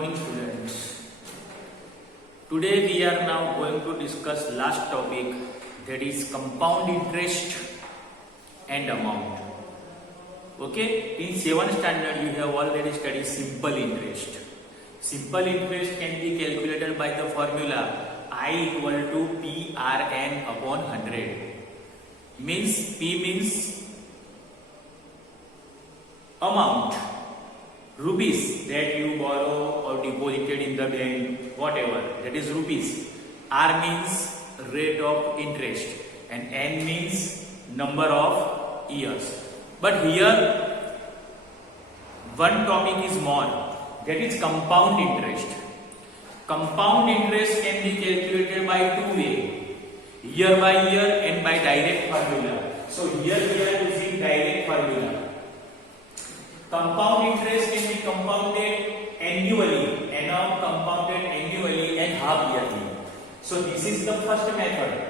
morning students. Today we are now going to discuss last topic, that is compound interest and amount. Okay, in 7th standard you have already studied simple interest. Simple interest can be calculated by the formula I equal to PRN upon 100. Means P means amount, rupees that you borrow or deposited in the bank, whatever, that is rupees. R means rate of interest and N means number of years. But here one topic is more, that is compound interest. Compound interest can be calculated by two ways, year by year and by direct formula. So here we are using direct formula. Compound interest can be compounded annually, amount compounded annually and half yearly. So this is the first method,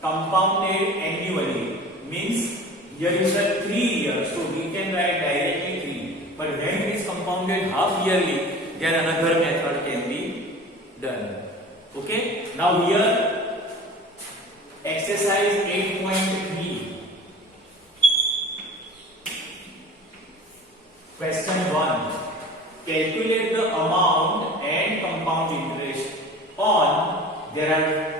compounded annually, means here is the 3 years, so we can write directly 3. But when it is compounded half yearly, then another method can be done. Okay, now here exercise 8.3. Question 1. Calculate the amount and compound interest on, there are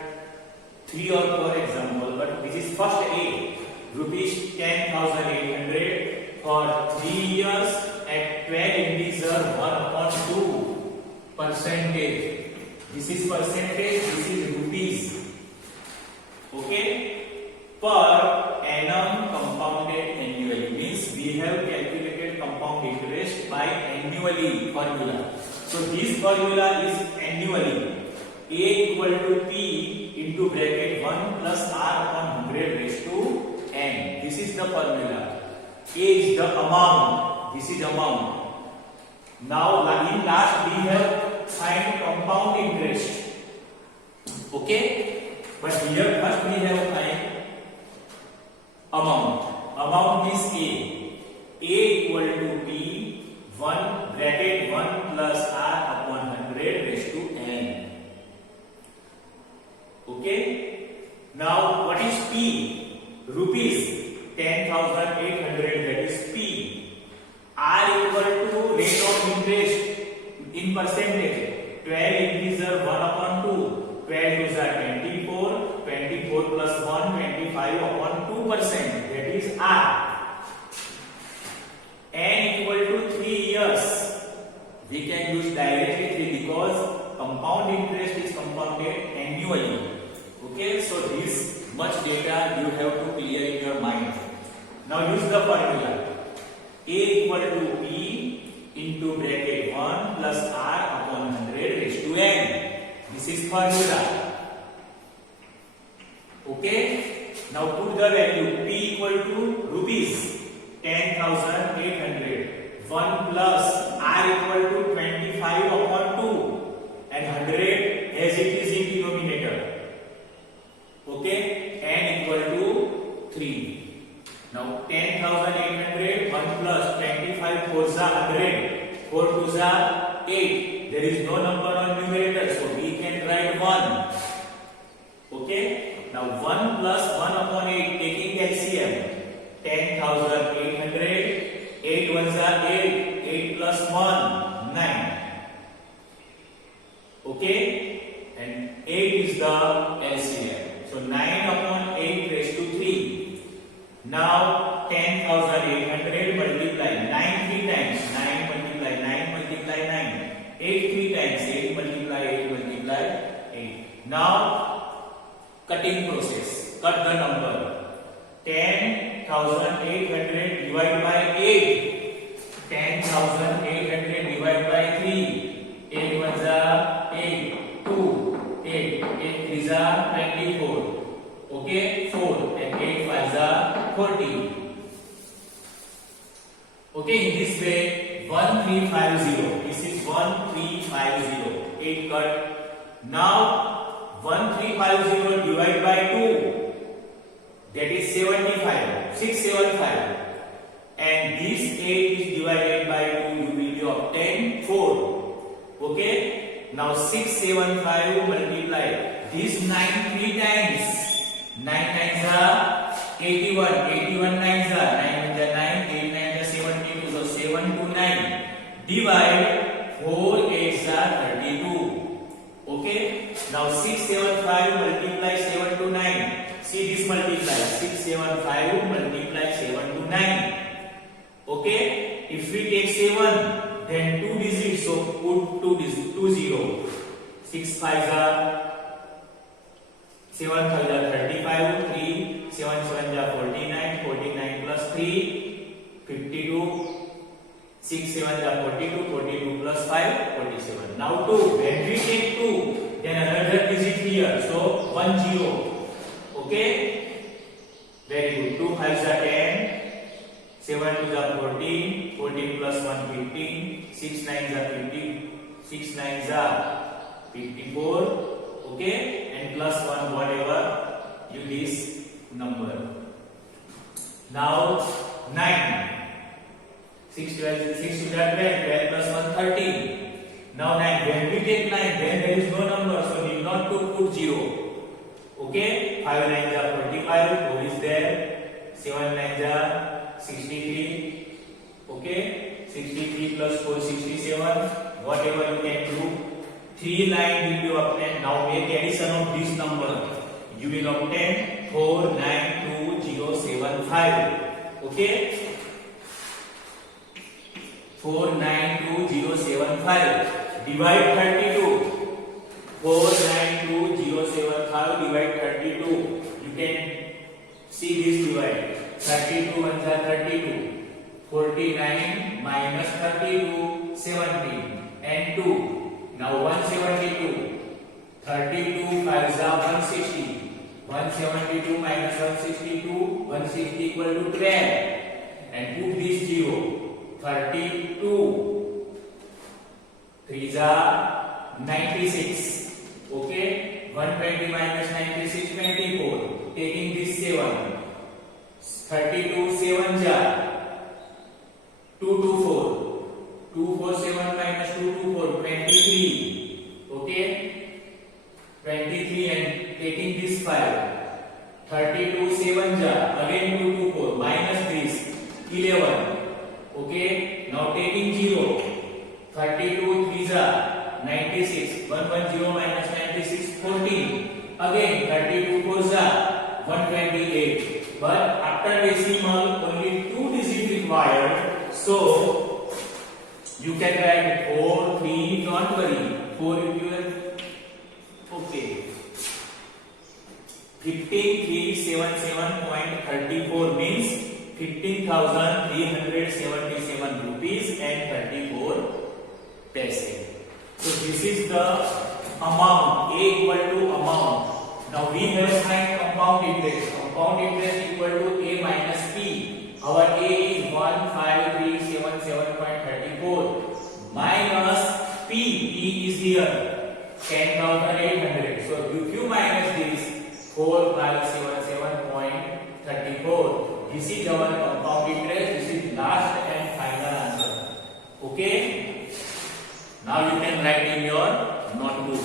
3 or 4 examples, but this is first A, rupees 10,800 for 3 years at 12 integer 1/2 percentage. This is percentage, this is rupees. Okay, per annum compounded annually, means we have calculated compound interest by annually formula. So this formula is annually. A equal to P into bracket 1 plus R upon 100 raised to N. This is the formula. A is the amount. This is amount. Now in last we have find compound interest. Okay, but here first we have find amount. Amount is A. A equal to P 1 bracket 1 plus R upon 100 raised to N. Okay. Now what is P? Rupees 10,800, that is P. R equal to rate of interest in percentage, 12 integer 1/2. 12 is 24, 24 plus 1, 25 upon 2%, that is R. N equal to 3 years. We can use directly 3 because compound interest is compounded annually. Okay, so this much data you have to clear in your mind. Now use the formula. A equal to P into bracket 1 plus R upon 100 raised to N. This is formula. Okay, now put the value. P equal to rupees 10,800. 1 plus R equal to 25 upon 2 and 100 as it is in denominator. Okay, N equal to 3. Now 10,800, 1 plus 25 4 is 100, 4 2 is 8. There is no number on numerator, so we can write 1. Okay, now 1 plus 1 upon 8, taking LCM, 10,800, 8 1 is 8, 8 plus 1, 9. Okay, and 8 is the LCM. So 9 upon 8 raised to 3. Now 10,800 multiply 9 3 times, 9 multiply 9 multiply 9, 8 3 times, 8 multiply 8 multiply 8. Now cutting process, cut the number. 10,800 divided by 8, 10,800 divided by 3, 8 1 is 8, 2, 8, 8 3 is 24. Okay, 4 and 8 5 is 40. Okay, in this way 1350. This is 1350. 8 cut. Now 1350 divided by 2, that is 75. 675. And this 8 is divided by 2, you will obtain 4. Okay, now 675 multiply this 9 3 times. 9 nines are 81, 81 nines are 9 ones are 9, 8 nines are 72, so 7 to 9 divide 4 eights are 32. Okay, now 675 multiply 7 to 9. See this multiply 675 multiply 7 to 9. Okay, if we take 7 then 2 digits, so put 2 0. 6 5s are 7 5s are 35, 3 7 7s are 49, 49 plus 3 52, 6 7s are 42, 42 plus 5 47. Now 2, when we take 2 then another digit here, so 1 0. Okay, very good. 2 5s are 10, 7 2s are 14, 14 plus 1 15, 6 9s are 50, 6 9s are 54. Okay, and plus 1 whatever you this number. Now 9, 6 12 6 2 are 12, 12 plus 1 13. Now 9, when we take 9 then there is no number, so need not to put 0. Okay, 5 9s are 45, 4 is there, 7 9s are 63. Okay, 63 plus 4 67, whatever you can do. 3 line will be obtained. Now make addition of this number, you will obtain 492075. Okay, 492075 divide 32. 492075 divide 32. You can see this divide. 32 ones are 32. 49 minus 32 17 and 2. Now 172. 32 5s are 160. 172 minus 162. 160 equal to 12. And put this 0. 32 3s are 96. Okay, 120 minus 96 24. Taking this 7. 32 7s are 2 2 4. 2 4 7 minus 2 2 4 23. Okay, 23 and taking this 5. 32 7s are again 2 2 4 minus this 11. Okay, now taking 0. 32 3s are 96. 110 minus 96 14. Again 32 4s are 128. But after decimal only 2 digits required, so you can write 4 3. Don't worry, 4 if you have. Okay, 15377.34 means 15,377 rupees and 34 paise. So this is the amount, A equal to amount. Now we have signed compound interest. Compound interest equal to A minus P. Our A is 15377.34 minus P. P is here 10,800. So if you minus this 4577.34. This is our compound interest. This is last and final answer. Okay. Now you can write in your notebook.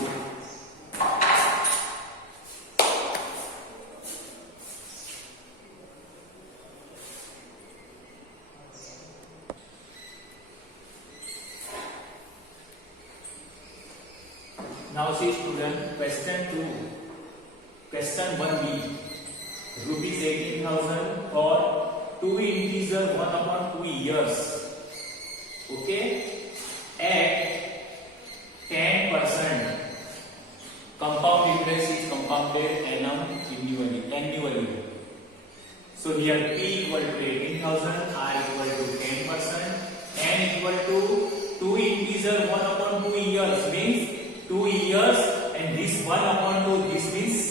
Now see student, question 2. Question 1b. Rupees 18,000 for 2 integer 1/2 years. Okay, at 10%. Compound interest is compounded annually. So here P equal to 18,000, R equal to 10%, N equal to 2 integer 1/2 years means 2 years, and this 1/2 this means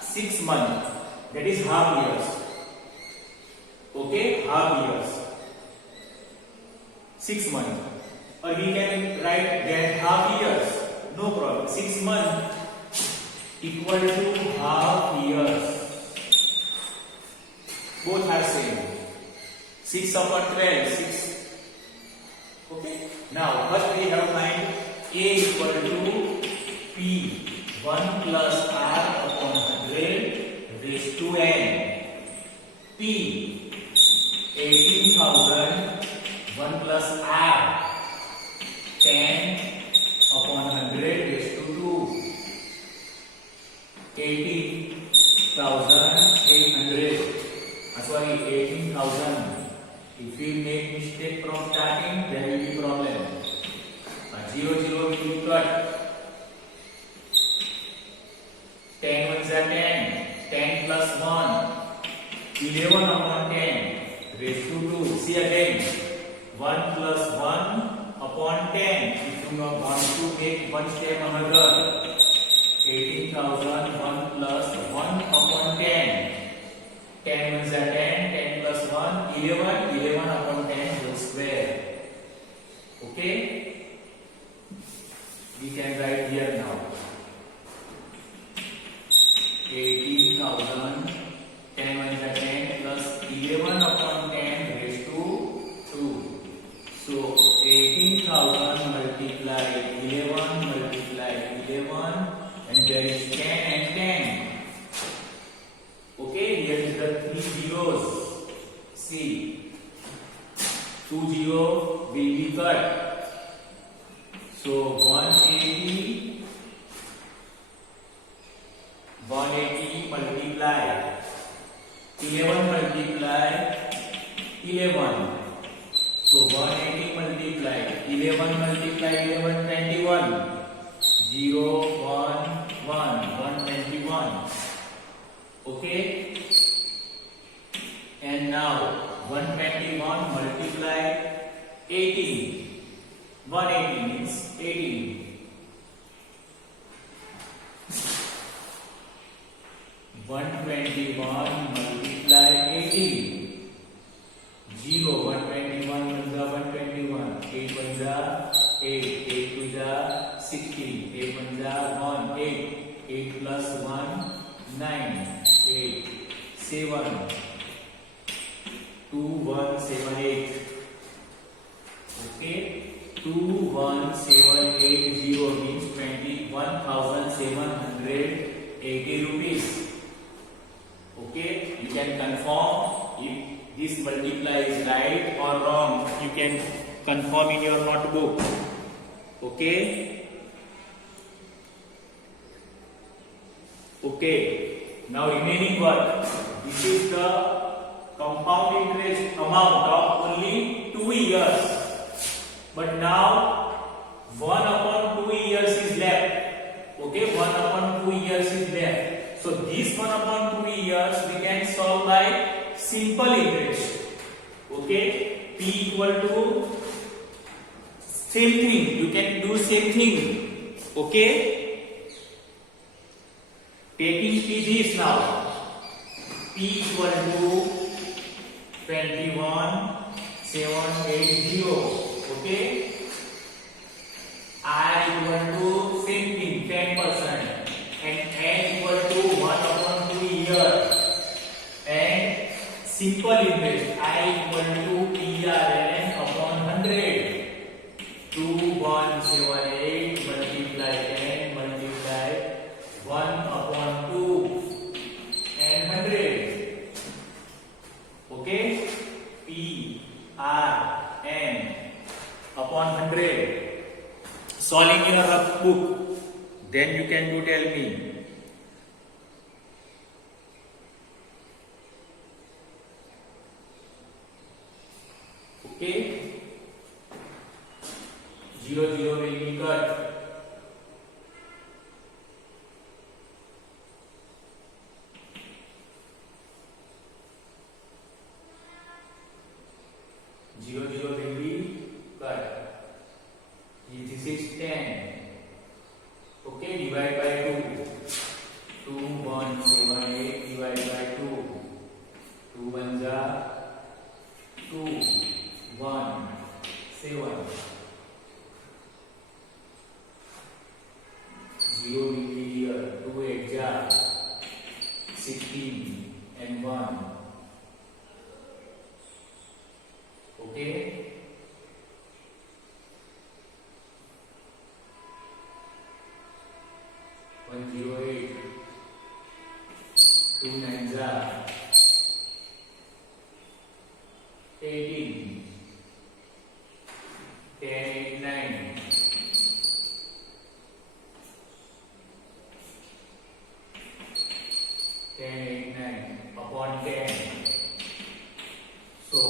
6 months. That is half years. Okay, half years. 6 months. Or we can write that half years. No problem. 6 months equal to half years. Both are same. 6/12. 6. Okay. Now first we have find A A equal to P 1 plus R upon 100 raised to N. P 18,000 1 plus R 10 upon 100 raised to 2. 18,800. Sorry, 18,000. If we make mistake from starting, there will be problem. 0 will be cut. 10 ones are 10. 10 plus 1. 11 upon 10 raised to 2. See again. 1 plus 1 upon 10. If you want to make one step another. 18,000 1 plus 1 upon 10. 10 ones are 10. 10 plus 1 11. 11 upon 10 whole square. Okay. We can write here now. 18,000 10 ones are 10 plus 11 upon 10 raised to 2. So 18,000 multiply 11 multiply 11 and there is 10 and 10. Okay, here is the 3 zeros. See, 2 0 will be cut. So 180 multiply 11 multiply 11. So 180 multiply 11 multiply 11 21. 0 1 1 121. Okay. And now 121 multiply 18. 180 means 18. 121 multiply 18. 0 121 ones are 121. 8 ones are 8. 8 twos are 16. 8 ones are 1. 8. 8 plus 1 9. 8 7. 2 1 7 8. Okay. 21780 means 21,780 rupees. Okay, you can confirm if this multiply is right or wrong. You can confirm in your notebook. Okay. Okay. Now remaining work. This is the compound interest amount of only 2 years. But now 1 upon 2 years is left. Okay, 1 upon 2 years is left. So this 1 upon 2 years we can solve by simple interest. Okay, P equal to same thing. You can do same thing. Okay, taking P this now. P equal to 21,780. Okay, R equal to same thing 10% and N equal to 1 upon 2 years and simple interest I equal to PRN upon 100. 2178 multiply 10 multiply 1 upon 2 and 100. Okay, P R N upon 100. Solve in your rough book. Then you can go tell me. Okay. 0 0 will be cut. 0 0 will be cut. This is 10. Okay, divide by 2. 2178 divide by 2. 2 ones are 2. 1 7. 0 will be here. 2 8 are 16 and 1. Okay. 108, 2 9s are 18, 10 8 9, 10 8 9 upon 10. So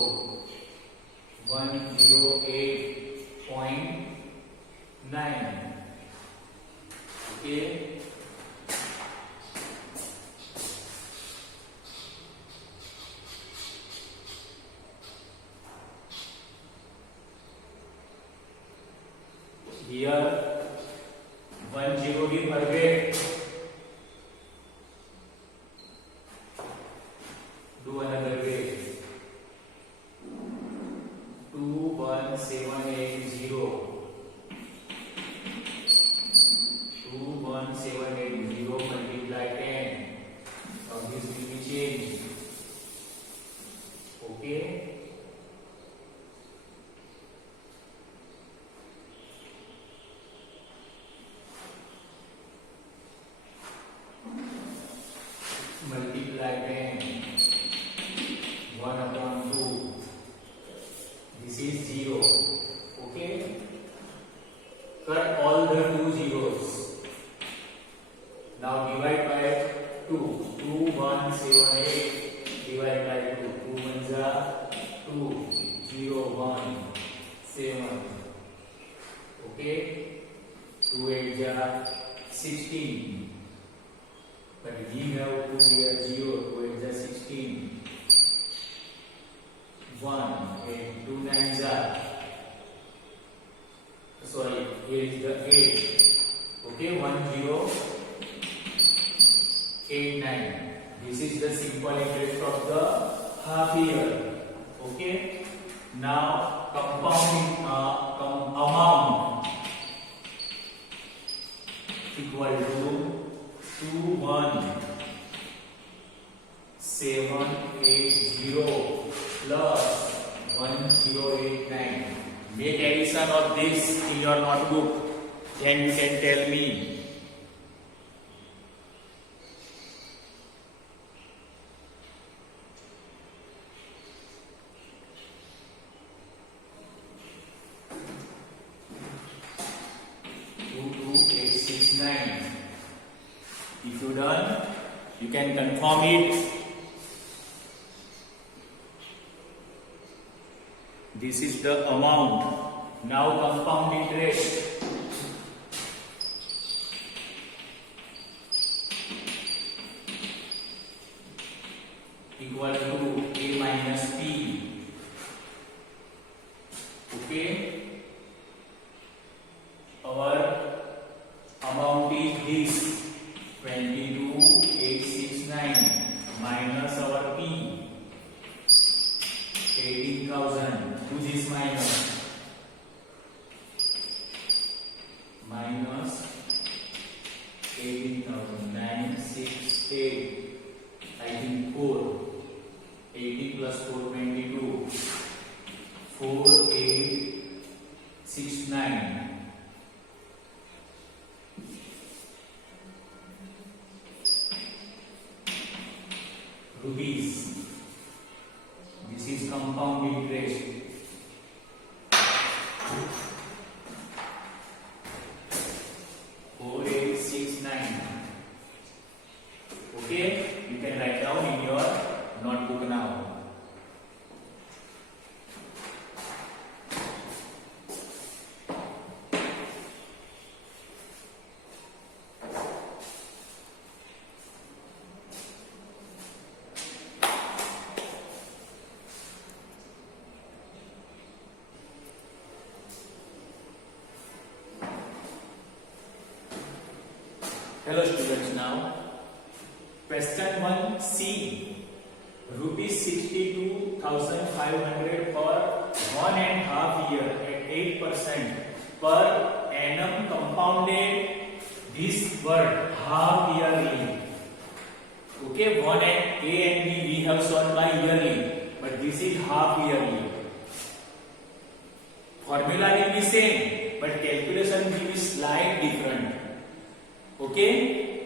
108.9. Okay. Here 10 भी भर गए, do another way. 21780, 21780 multiply 10. Now this will be changed. Okay. Multiply 10, 1 upon 2, this is 0, okay, cut all the two zeros, now divide by 2, 2178, divide by 2, 2 ones are 2, 0, 1, 7, okay, 2 8s are 16. But we have put here 0, 2 8s are 16, 1, and 2 9s are, sorry, here is the 8, okay, 1089. This is the simple interest of the half year, okay. Now compounding amount equal to 21780 plus 1089. Make addition of this in your notebook, then you can tell me. If you done, you can confirm it. This is the amount. Now compound interest. Equal to A minus P. Okay. Our amount is this. 22,869 minus our P, 18,000, which is minus 18,000, 968, I think 4, 80 plus 4, 22, 4869. Rupees. This is compound interest. Okay, you can write down in your notebook now. Hello students, now question 1C, rupees 62,500 for 1.5 year at 8% per annum compounded. This word half yearly. Okay, one and A and B we have solved by yearly, but this is half yearly. Formula will be same, but calculation will be slight different. Okay,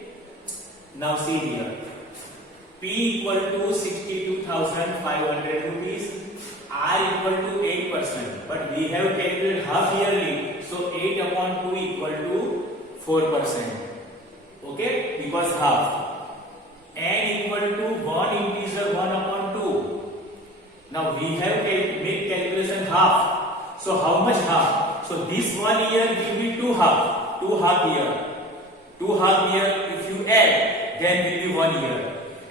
Now see here. P equal to 62,500 rupees. R equal to 8%. But we have calculated half yearly. So 8 upon 2 equal to 4%. Okay? Because half. N equal to 1 integer 1 upon 2. Now we have make calculation half. So how much half? So this 1 year will be 2 half. 2 half year. 2 half year if you add, then will be 1 year.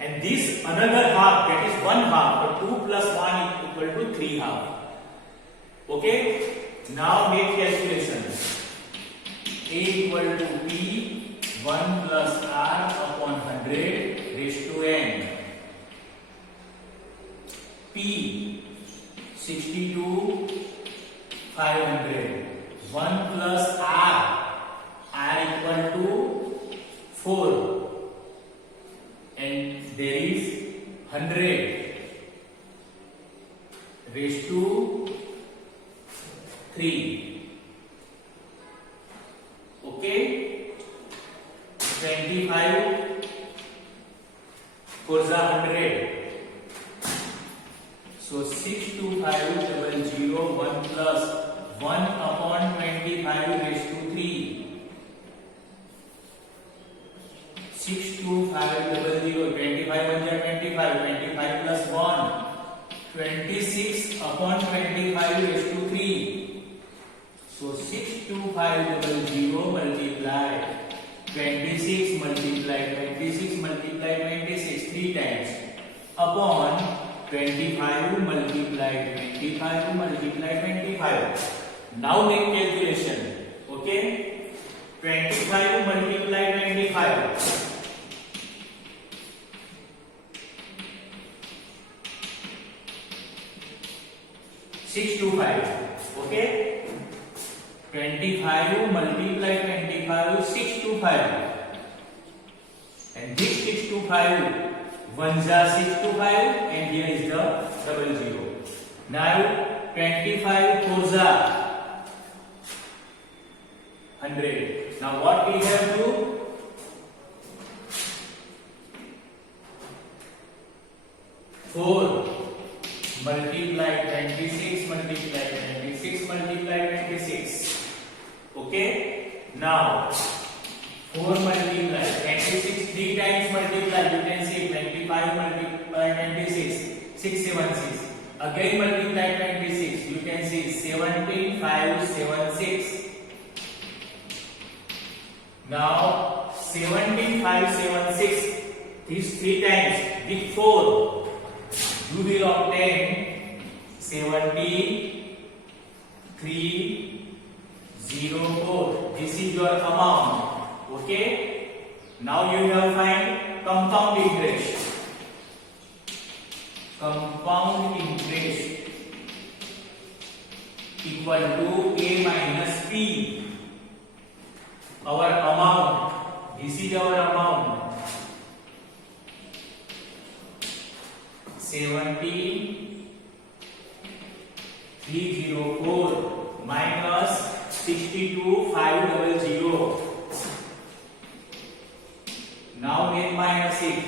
And this another half, that is 1 half. So 2 plus 1 equal to 3 half. Okay? Now make calculation. A equal to P 1 plus R upon 100 raised to N. P 62 500. 1 plus R equal to 4. And there is 100 raised to 3. Okay? 25 4 100. So 62500 1 plus 1 upon 25 raised to 3. 62500 25 1 25 25 plus 1 26 upon 25 raised to 3. So 62500 multiply 26 multiply 26 multiply 26 3 times upon 25 multiply 25 multiply 25. Now make calculation. Okay? 25 multiply 25. 625. Okay? 25 multiply 25 625. And this 625 1 ja 625 and here is the double zero. Now 25 4 ja 100. Now what we have to do? 4 multiply 26 multiply 26 multiply 26. Okay? Now 4 multiply 26 3 times multiply, you can see 25 multiply 26 676. Again multiply 26, you can see 17 5 7 6. Now 17 5 7 6, these 3 times with 4 you will obtain 70 3 0 4. This is your amount. Okay? Now you have find compound interest. Compound interest equal to A minus P. Our amount. This is our amount. 70 304 minus 62 500. Now make minus it.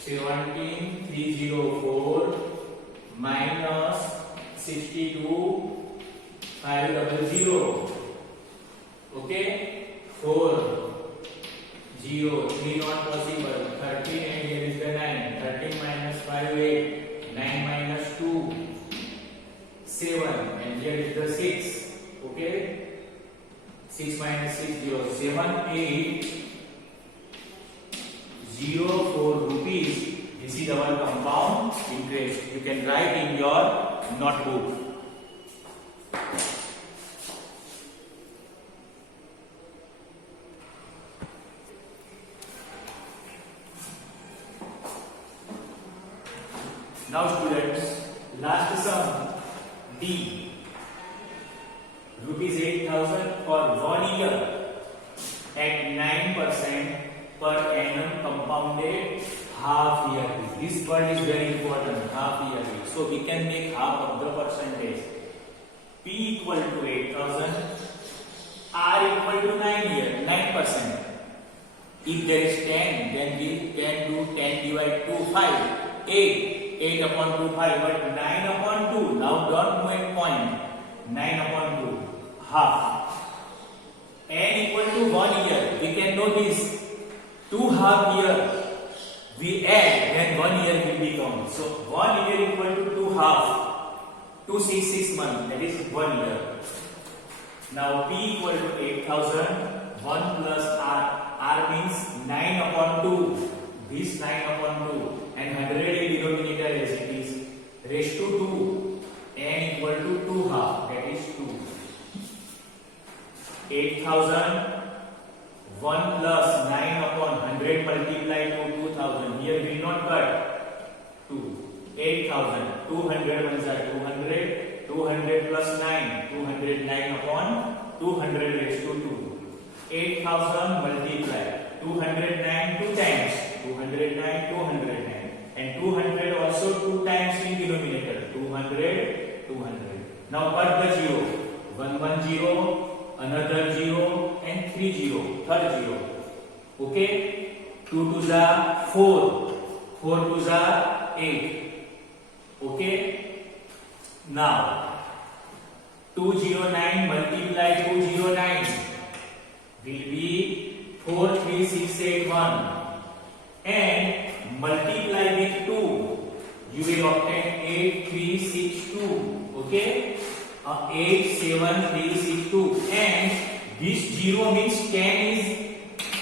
17 304 minus 62 500. Okay? 4 0 3 not possible. 13 and here is the 9. 13 minus 5 8. 9 minus 2 7 and here is the 6. Okay? 6 minus 6 0 7 8 04 rupees. This is our compound interest. You can write in your notebook. Now students, last sum D. Rupees 8,000 for 1 year at 9% per annum compounded half yearly. This word is very important, half yearly. So we can make half of the percentage. P equal to 8,000, R equal to 9%. If there is can do 10 divided to 5. 8 upon 2 5, but 9 upon 2. Now don't make point. 9 upon 2 half. N equal to 1 year. We can know this. 2 half year. We add, then 1 year will become. So 1 year equal to 2 half. 266 months. That is 1 year. Now P equal to 8,000. 1 plus R. R means 9 upon 2. This 9 upon 2. And 100 in denominator as it is. Raised to 2. N equal to 2 half. That is 2. 8,000. 1 plus 9 upon 100 multiplied to 2,000. Here will not cut. 2. 8,000. 200 ones are 200. 200 plus 9. 209 upon 200 raised to 2. 8,000 multiplied. 209 2 times. 209, 209. And 200 also 2 times in denominator. 200, 200. Now cut the 0. 1 0. Another 0 and 3 0, third 0. Okay? 2 2s are 4, 4 2s are 8. Okay? Now 209 multiplied 209 will be 43681 and multiply with 2 you will obtain 8362. Okay? 87362 and this 0 means 10 is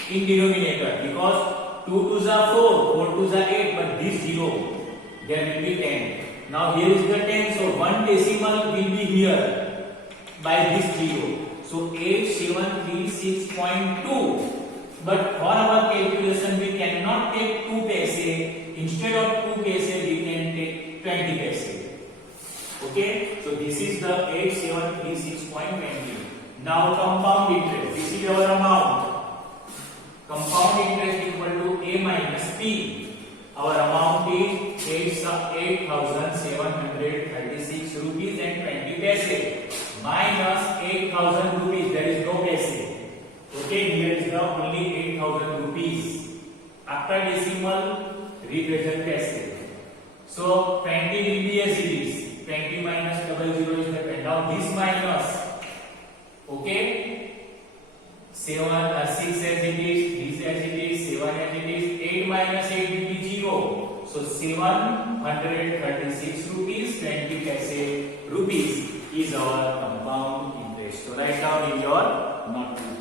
in denominator because 2 2s are 4, 4 2s are 8, but this 0 there will be 10. Now here is the 10, so one decimal will be here by this 0. So 8736.2. But for our calculation we cannot take 2 paise. Instead of 2 paise we can take 20 paise. Okay, so this is the 8736.20. Now compound interest. This is our amount. Compound interest equal to A minus P. Our amount is 8,736 rupees and 20 paise minus 8,000 rupees. There is no paise. Okay, here is the only 8,000 rupees. After decimal, represent paise. So 20 will be as it is. 20 minus 00 is the 10. Now this minus, okay, 6 as it is, this as it is, 7 as it is, 8 minus 8 will be 0. So 736 rupees 20 paise rupees is our compound interest. So write down in your notebook.